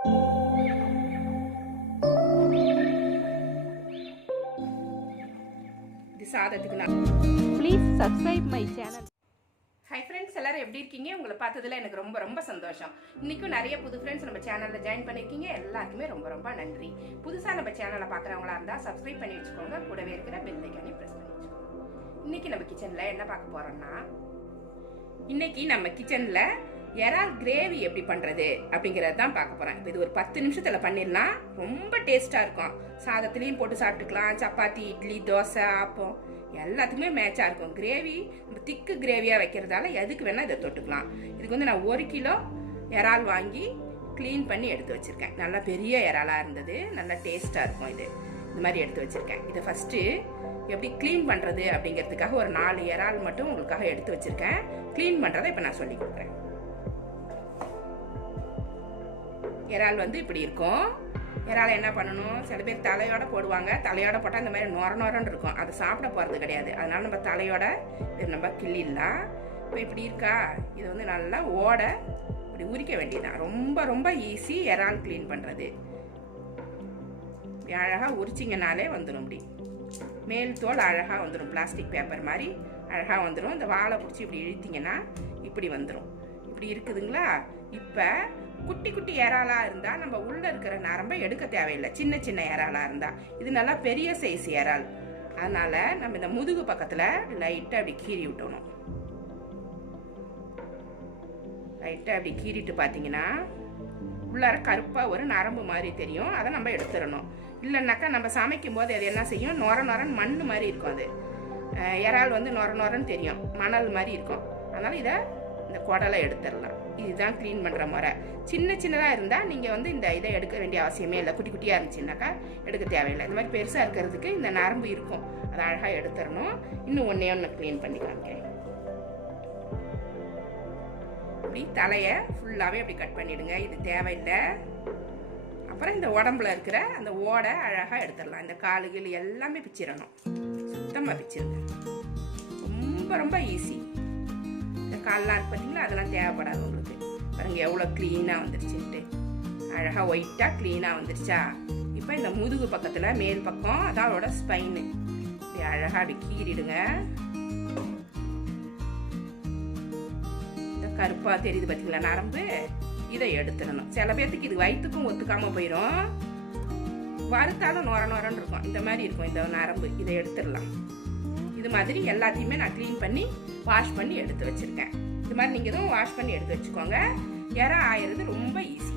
இது சாதத்துக்கு நான் please subscribe my channel. Hi friends, எல்லாரும் எப்படி இருக்கீங்க? உங்களை பார்த்ததுல எனக்கு ரொம்ப ரொம்ப சந்தோஷம். இன்னைக்கும் நிறைய புது ஃப்ரெண்ட்ஸ் நம்ம சேனலில் ஜாயின் பண்ணியிருக்கீங்க. எல்லாருக்குமே ரொம்ப ரொம்ப நன்றி. புதுசாக நம்ம சேனலை பார்க்குறவங்களா இருந்தால் சப்ஸ்கிரைப் பண்ணி வச்சுக்கோங்க. கூடவே இருக்கிற பெல் ஐக்கானே ப்ரெஸ் பண்ணி வச்சுக்கோங்க. இன்னைக்கு நம்ம கிச்சனில் என்ன பார்க்க போகிறோம்னா, இன்னைக்கு நம்ம கிச்சனில் இறால் கிரேவி எப்படி பண்ணுறது அப்படிங்கிறது தான் பார்க்க போகிறேன். இப்போ இது ஒரு 10 நிமிஷத்தில் பண்ணிடலாம். ரொம்ப டேஸ்ட்டாக இருக்கும். சாதத்துலேயும் போட்டு சாப்பிட்டுக்கலாம். சப்பாத்தி, இட்லி, தோசை, ஆப்பம் எல்லாத்துக்குமே மேட்சாக இருக்கும். கிரேவி நம்ம திக்கு கிரேவியாக வைக்கிறதால எதுக்கு வேணால் இதை தொட்டுக்கலாம். இதுக்கு வந்து நான் 1 கிலோ இறால் வாங்கி க்ளீன் பண்ணி எடுத்து வச்சுருக்கேன். நல்லா பெரிய இறாலாக இருந்தது. நல்லா டேஸ்ட்டாக இருக்கும். இந்த மாதிரி எடுத்து வச்சுருக்கேன். இதை ஃபஸ்ட்டு எப்படி க்ளீன் பண்ணுறது அப்படிங்கிறதுக்காக ஒரு 4 இறால் மட்டும் உங்களுக்காக எடுத்து வச்சுருக்கேன். க்ளீன் பண்ணுறதை இப்போ நான் சொல்லி கொடுக்குறேன். இறால் வந்து இப்படி இருக்கும். இறால் என்ன பண்ணணும், சில பேர் தலையோட போடுவாங்க. தலையோட போட்டால் இந்த மாதிரி நொர நொரன்னு இருக்கும். அதை சாப்பிட போகிறது கிடையாது. அதனால நம்ம தலையோட இது நம்ம கிள்ளிடலாம். இப்போ இப்படி இருக்கா, இதை வந்து நல்லா ஓட இப்படி உரிக்க வேண்டியதுதான். ரொம்ப ரொம்ப ஈஸி இறால் க்ளீன் பண்ணுறது. அழகாக உரிச்சிங்கனாலே வந்துடும். இப்படி மேல் தோல் அழகாக வந்துடும். பிளாஸ்டிக் பேப்பர் மாதிரி அழகாக வந்துடும். இந்த வாழை பிடிச்சி இப்படி இழுத்திங்கன்னா இப்படி வந்துடும். இப்படி இருக்குதுங்களா? இப்போ குட்டி குட்டி இறாலாக இருந்தால் நம்ம உள்ளே இருக்கிற நரம்பை எடுக்க தேவையில்லை. சின்ன சின்ன இறாலாக இருந்தால், இது நல்லா பெரிய சைஸ் இறால். அதனால் நம்ம இந்த முதுகு பக்கத்தில் லைட்டாக அப்படி கீறி விட்டணும். லைட்டாக அப்படி கீறிட்டு பார்த்தீங்கன்னா உள்ளார கருப்பாக ஒரு நரம்பு மாதிரி தெரியும். அதை நம்ம எடுத்துடணும். இல்லைன்னாக்கா நம்ம சமைக்கும் போது அது என்ன செய்யும், நொர நொரன்னு மண் மாதிரி இருக்கும். அது இறால் வந்து நொர நொரன்னு தெரியும், மணல் மாதிரி இருக்கும். அதனால் இதை இந்த குடலை எடுத்துடலாம். இதுதான் க்ளீன் பண்ணுற முறை. சின்ன சின்னதாக இருந்தால் நீங்கள் வந்து இந்த இதை எடுக்க வேண்டிய அவசியமே இல்லை. குட்டி குட்டியாக இருந்துச்சுன்னாக்கா எடுக்க தேவையில்லை. இந்த மாதிரி பெருசாக இருக்கிறதுக்கு இந்த நரம்பு இருக்கும். அதை அழகாக எடுத்துடணும். இன்னும் ஒன்று க்ளீன் பண்ணி காமிக்கிறேன். இப்படி தலையை ஃபுல்லாகவே அப்படி கட் பண்ணிவிடுங்க. இது தேவையில்லை. அப்புறம் இந்த உடம்புல இருக்கிற அந்த ஓடை அழகாக எடுத்துடலாம். இந்த காலுகள் எல்லாமே பிச்சிடணும். சுத்தமாக பிச்சிருங்க. ரொம்ப ரொம்ப ஈஸி. இந்த கால்லாம் இருக்கு பார்த்தீங்களா, அதெல்லாம் தேவைப்படாது உங்களுக்கு. பாருங்க எவ்வளோ க்ளீனாக வந்துருச்சுன்ட்டு. அழகாக ஒயிட்டாக க்ளீனாக வந்துருச்சா? இப்போ இந்த முதுகு பக்கத்தில் மேல் பக்கம் அதோட ஸ்பைனு இப்படி அழகாக அப்படி கீறிடுங்க. இந்த கருப்பாக தெரியுது பார்த்தீங்களா நரம்பு, இதை எடுத்துடணும். சில பேர்த்துக்கு இது வயிற்றுக்கும் ஒத்துக்காமல் போயிடும். வறுத்தாலும் நொர நொரன்னு இருக்கும். இந்த மாதிரி இருக்கும் இந்த நரம்பு. இதை எடுத்துடலாம். இது மாதிரி எல்லாத்தையுமே நான் க்ளீன் பண்ணி வாஷ் பண்ணி எடுத்து வச்சுருக்கேன். இது மாதிரி நீங்கள் எதுவும் வாஷ் பண்ணி எடுத்து வச்சுக்கோங்க. இறா ஆயிடுறது ரொம்ப ஈஸி.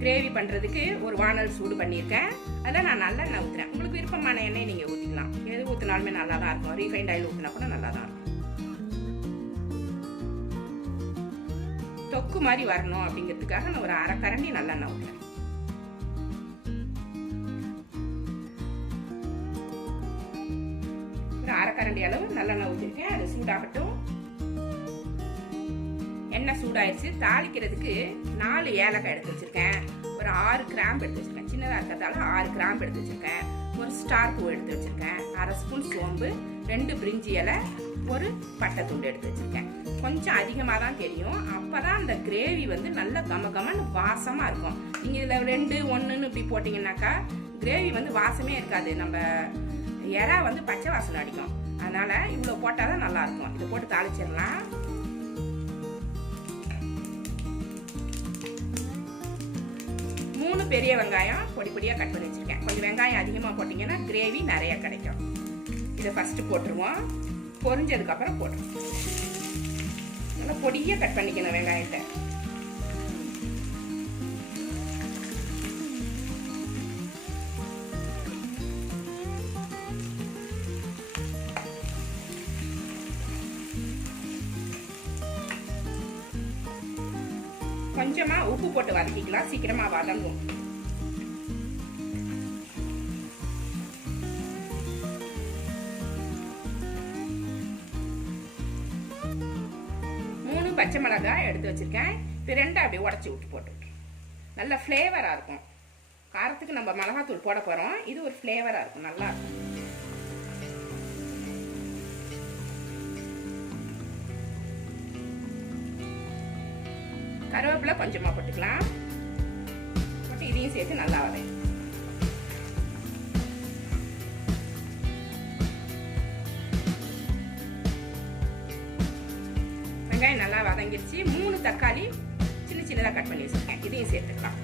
கிரேவி பண்ணுறதுக்கு ஒரு வானல் சூடு பண்ணியிருக்கேன். அதில் நான் நல்லெண்ணெய் ஊற்றுறேன். உங்களுக்கு விருப்பமான எண்ணெய் நீங்கள் ஊற்றிக்கலாம். எது ஊற்றினாலுமே நல்லா தான் இருக்கும். ரீஃபைண்ட் ஆயில் ஊற்றினா கூட நல்லா தான் இருக்கும். தொக்கு மாதிரி வரணும் அப்படிங்கிறதுக்காக நான் ஒரு 1/2 கரண்டி நல்லெண்ணெய் ஊற்றுறேன். ஒரு 1/2 கரண்டி அளவு நல்லெண்ணெய் ஊற்றிருக்கேன். அது சூடாகட்டும். எண்ணெய் சூடாயிடுச்சு. தாளிக்கிறதுக்கு 4 ஏலக்காய் எடுத்து வச்சிருக்கேன். ஒரு 6 கிராம்பு எடுத்து வச்சிருக்கேன். சின்னதாக இருக்கிறதால 6 கிராம்பு எடுத்து வச்சிருக்கேன். ஒரு ஸ்டார் பூ எடுத்து வச்சிருக்கேன். 1/2 ஸ்பூன் சோம்பு, 2 பிரிஞ்சி இலை, ஒரு பட்டை துண்டு எடுத்து வச்சிருக்கேன். கொஞ்சம் அதிகமாக தான் தெரியும். அப்போதான் அந்த கிரேவி வந்து நல்ல கமகமன்னு வாசமாக இருக்கும். நீங்கள் இதில் 2, 1ன்னு இப்படி போட்டிங்கன்னாக்கா கிரேவி வந்து வாசமே இருக்காது. நம்ம இறா வந்து பச்சை வாசனை அடிக்கும். அதனால இவ்வளோ போட்டால் தான் நல்லா இருக்கும். இதை போட்டு தாளிச்சிடலாம். பெரிய வெங்காயம் பொடி பொடியாக கட் பண்ணி வச்சுருக்கேன். கொஞ்சம் வெங்காயம் அதிகமாக போட்டிங்கன்னா கிரேவி நிறையா கிடைக்கும். இதை ஃபஸ்ட்டு போட்டுருவோம். பொரிஞ்சதுக்கப்புறம் போட்டுருவோம். நல்லா பொடியாக கட் பண்ணிக்கணும் வெங்காயத்தை. கொஞ்சமாக உப்பு போட்டு வதக்கிக்கலாம். சீக்கிரமாக வதங்கும். பச்சை மிளகாய் எடுத்து வச்சிருக்கேன். இப்போ 2 அப்படியே உடச்சி விட்டு போட்டுருக்கேன். நல்ல ஃப்ளேவராக இருக்கும். காரத்துக்கு நம்ம மிளகாத்தூள் போட போகிறோம். இது ஒரு ஃப்ளேவராக இருக்கும். நல்லா இருக்கும். கருவேப்பிலை கொஞ்சமாக போட்டுக்கலாம். போட்டு இதையும் சேர்த்து நல்லா வதக்கி வெங்காயம் நல்லா வதங்கிடுச்சு. 3 தக்காளி சின்ன சின்னதாக கட் பண்ணி வச்சுருக்கேன். இதையும் சேர்த்துக்கலாம்.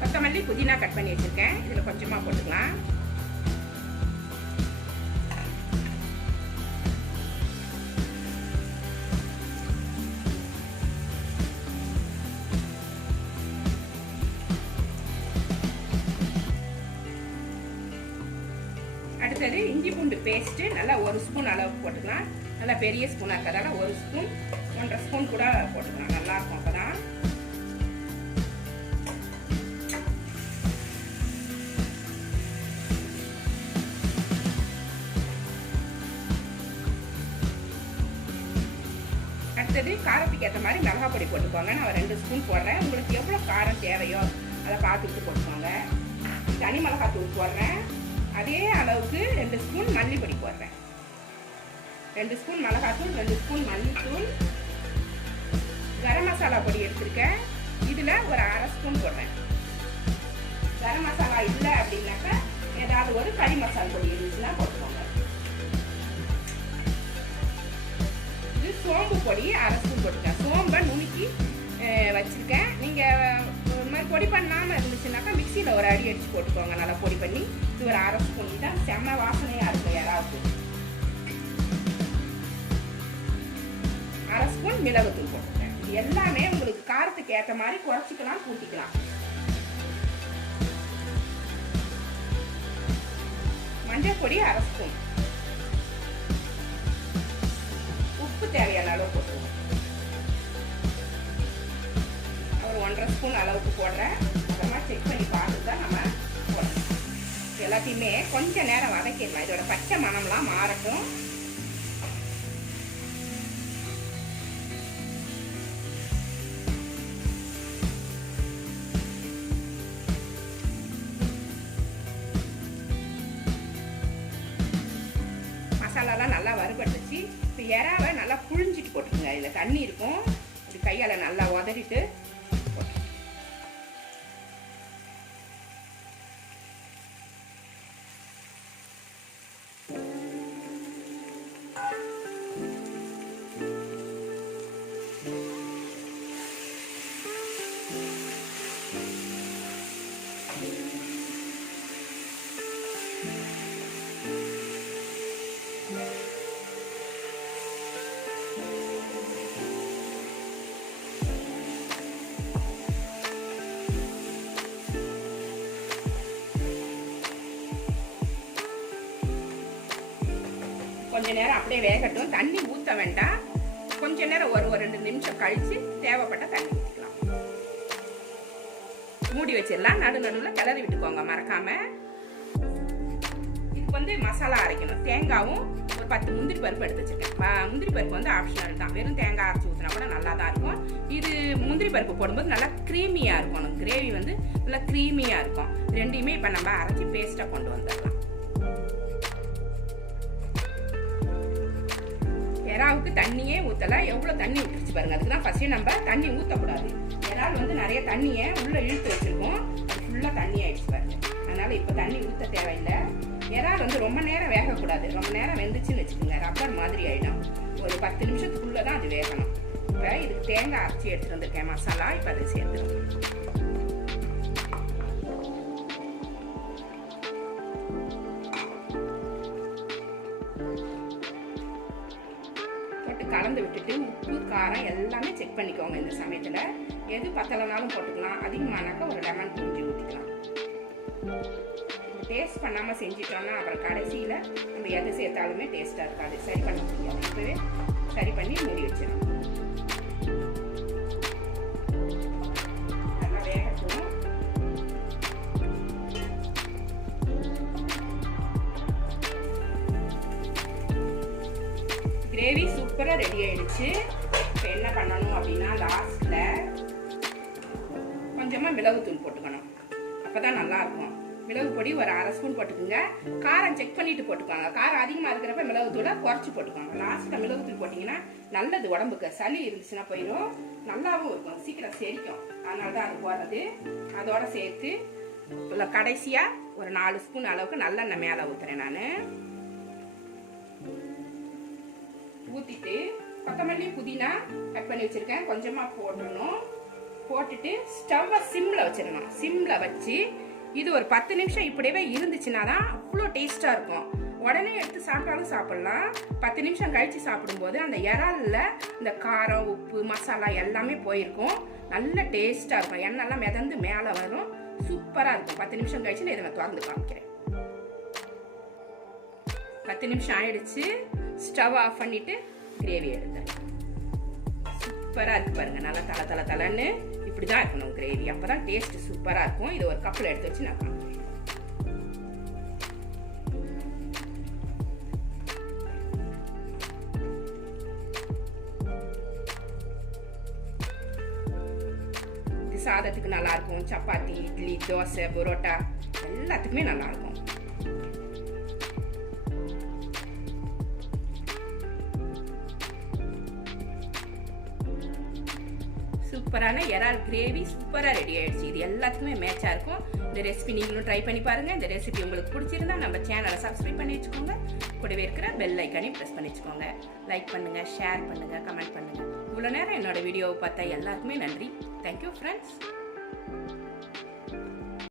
கொத்தமல்லி புதினா கட் பண்ணி வச்சிருக்கேன். இதுல கொஞ்சமா போட்டுக்கலாம். அடுத்தது இஞ்சி பூண்டு பேஸ்ட் நல்லா 1 ஸ்பூன் அளவுக்கு போட்டுக்கலாம். நல்லா பெரிய ஸ்பூனா இருக்கிறதால 1 ஸ்பூன் 1.5 ஸ்பூன் கூட போட்டுக்கலாம். நல்லா இருக்கும். அப்பதான் அடுத்தது காரத்துக்கு ஏற்ற மாதிரி மிளகா பொடி போட்டுக்கோங்க. நான் 2 ஸ்பூன் போடுறேன். உங்களுக்கு எவ்வளோ காரம் தேவையோ அதை பார்த்துட்டு போட்டுக்கோங்க. தனி மிளகா தூள் போடுறேன். அதே அளவுக்கு 2 ஸ்பூன் மல்லிப்பொடி போடுறேன். 2 ஸ்பூன் மிளகாத்தூள், 2 ஸ்பூன் மல்லித்தூள், கரம் மசாலா பொடி எடுத்திருக்கேன். இதில் ஒரு 1/2 ஸ்பூன் போடுறேன். கரம் மசாலா இல்லை அப்படின்னாக்கா ஏதாவது ஒரு கறி மசாலா பொடி இருந்துச்சுன்னா போட்டுக்கோங்க. இது சோம்பு பொடி 1/2 ஸ்பூன் போட்டுருக்கேன். சோம்பை நுணுக்கி வச்சுருக்கேன். நீங்கள் ஒரு மாதிரி பொடி பண்ணாமல் இருந்துச்சுனாக்கா மிக்சியில் ஒரு அடி அடித்து போட்டுக்கோங்க. நல்லா பொடி பண்ணி இது ஒரு 1/2 ஸ்பூன் தான் செம்ம வாசனையாக இருக்கும். யாராவது 1/2 ஸ்பூன் மிளகுத்தூள் போட்டுருக்கேன். இது எல்லாமே உங்களுக்கு காரத்துக்கு ஏற்ற மாதிரி குறைச்சிக்கலாம், கூட்டிக்கலாம். மஞ்சள் பொடி 1/2 ஸ்பூன், உப்பு தேவையான அளவு போட்டுருவோம். ஒரு 1.5 ஸ்பூன் அளவுக்கு போடுறேன். அப்புறமா செக் பண்ணி பார்த்து தான் நம்ம போடணும். எல்லாத்தையுமே கொஞ்ச நேரம் வதக்கிடலாம். இதோட பச்சை மணம்லாம் மாறட்டும். மசாலாலாம் நல்லா வறுபட்டுச்சு. இப்போ இறாவை நல்லா புழிஞ்சிட்டு போட்டுருங்க. இதில் தண்ணி இருக்கும். இப்படி கையால் நல்லா உதறிட்டு கொஞ்ச நேரம் அப்படியே வேகட்டும். தண்ணி ஊற்ற வேண்டாம். கொஞ்ச நேரம் ஒரு 2 நிமிஷம் கழிச்சு தேவைப்பட்ட தண்ணி ஊற்றிக்கலாம். மூடி வச்சிடலாம். நடுவில் கிளறி விட்டுக்கோங்க மறக்காம. இதுக்கு மசாலா அரைக்கணும். தேங்காவும் ஒரு 10 முந்திரி பருப்பு எடுத்து வச்சிருக்கேன். முந்திரி பருப்பு ஆப்ஷனல் தான். வெறும் தேங்காய் அரைச்சி ஊற்றினா கூட நல்லா தான் இருக்கும். இது முந்திரி பருப்பு போடும்போது நல்லா க்ரீமியாக இருக்கும். கிரேவி நல்லா க்ரீமியாக இருக்கும். ரெண்டையுமே இப்போ நம்ம அரைச்சி பேஸ்ட்டாக கொண்டு வந்துடலாம். இறாவுக்கு தண்ணியே ஊற்றலை. எவ்வளோ தண்ணி ஊற்றிச்சு பாருங்க. அதுக்கு தான் ஃபஸ்ட்டு நம்ம தண்ணி ஊற்றக்கூடாது. இறால் நிறைய தண்ணியை உள்ளே இழுத்து வச்சுருக்கோம். அது ஃபுல்லாக தண்ணி ஆகிடுச்சு பாருங்க. அதனால் இப்போ தண்ணி ஊற்ற தேவையில்லை. இறால் ரொம்ப நேரம் வேகக்கூடாது. ரொம்ப நேரம் வெந்துச்சுன்னு வச்சுக்கோங்க, ரப்பர் மாதிரி ஆகிடும். ஒரு 10 நிமிஷத்துக்குள்ளே தான் அது வேகணும். இப்போ இதுக்கு தேங்காய் அரைச்சி எடுத்துகிட்டு வந்திருக்கேன் மசாலா. இப்போ அதை சேர்த்துருவோம். கலந்து விட்டுட்டு உப்பு காரம் எல்லாமே செக் பண்ணிக்கோங்க. இந்த சமயத்தில் எது பத்தலைனாலும் போட்டுக்கலாம். அதிகமானாக்கா ஒரு லெமன் புழிஞ்சு ஊற்றிக்கலாம். டேஸ்ட் பண்ணாமல் செஞ்சிட்டோம்னா அப்புறம் கடைசியில் நம்ம எது சேர்த்தாலுமே டேஸ்ட்டாக இருக்காது. சரி பண்ண முடியாது. இப்போவே சரி பண்ணி மூடி வச்சிடணும். நல்லா வேகட்டும். கிரேவி சூப்பராக ரெடி ஆயிடுச்சு. இப்போ என்ன பண்ணணும் அப்படின்னா லாஸ்ட்டில் கொஞ்சமாக மிளகுத்தூள் போட்டுக்கணும். அப்போ அப்பதான் நல்லா இருக்கும். மிளகு பொடி ஒரு 1/2 ஸ்பூன் போட்டுக்கோங்க. காரம் செக் பண்ணிட்டு போட்டுக்கோங்க. காரம் அதிகமா இருக்கிறப்ப மிளகு தூளை குறைச்சி போட்டுக்கோங்க. லாஸ்ட்ல மிளகு தூள் போட்டீங்கன்னா நல்லது, உடம்புக்கு சளி இருந்துச்சுன்னா போயிடும், நல்லாவும் இருக்கும், சீக்கிரம் செரிக்கும். அதனாலதான் அது போடுறது. அதோட சேர்த்து கடைசியா ஒரு 4 ஸ்பூன் அளவுக்கு நல்லெண்ணெய் மேல ஊத்துறேன். நான் ஊத்திட்டு கொத்தமல்லி புதினா கட் பண்ணி வச்சிருக்கேன், கொஞ்சமா போடணும். போட்டுட்டு ஸ்டவ்வை சிம்ல வச்சிடணும். சிம்ல வச்சு இது ஒரு 10 நிமிஷம் இப்படியே இருந்துச்சுன்னா தான் அவ்வளோ டேஸ்டா இருக்கும். உடனே எடுத்து சாப்பிட்டாலும் சாப்பிடலாம். 10 நிமிஷம் கழிச்சு சாப்பிடும்போது அந்த இறால்ல இந்த காரம், உப்பு, மசாலா எல்லாமே போயிருக்கும். நல்ல டேஸ்டா இருக்கும். எண்ணெய்லாம் மிதந்து மேலே வரும். சூப்பரா இருக்கும். 10 நிமிஷம் கழிச்சு நான் இதை திறந்து காமிக்கிறேன். 10 நிமிஷம் ஆயிடுச்சு. ஸ்டவ் ஆஃப் பண்ணிட்டு கிரேவி எடுத்தேன். சூப்பரா இருக்கு பாருங்க. நல்லா தலை தலை தலைன்னு இப்படிதான் இருக்கணும் கிரேவி. அப்பதான் டேஸ்ட் சூப்பரா இருக்கும். இதை ஒரு கப்ல எடுத்து வச்சு நான் காமிக்கிறேன். இது சாதத்துக்கு நல்லா இருக்கும். சப்பாத்தி, இட்லி, தோசை, பரோட்டா எல்லாத்துக்குமே நல்லா இருக்கும். சூப்பரான இறால் கிரேவி சூப்பரா ரெடி ஆயிடுச்சு. இது எல்லாத்துக்குமே மேட்சா இருக்கும். இந்த ரெசிபி நீங்களும் ட்ரை பண்ணி பாருங்க. இந்த ரெசிபி உங்களுக்கு பிடிச்சிருந்தா நம்ம சேனலை சப்ஸ்கிரைப் பண்ணி வச்சுக்கோங்க. கூடவே இருக்கிற பெல் ஐக்கானையும் பிரஸ் பண்ணி வச்சுக்கோங்க. லைக் பண்ணுங்க, ஷேர் பண்ணுங்க, கமெண்ட் பண்ணுங்க. இவ்வளவு நேரம் என்னோட வீடியோவை பார்த்தா எல்லாருக்குமே நன்றி. Thank you friends.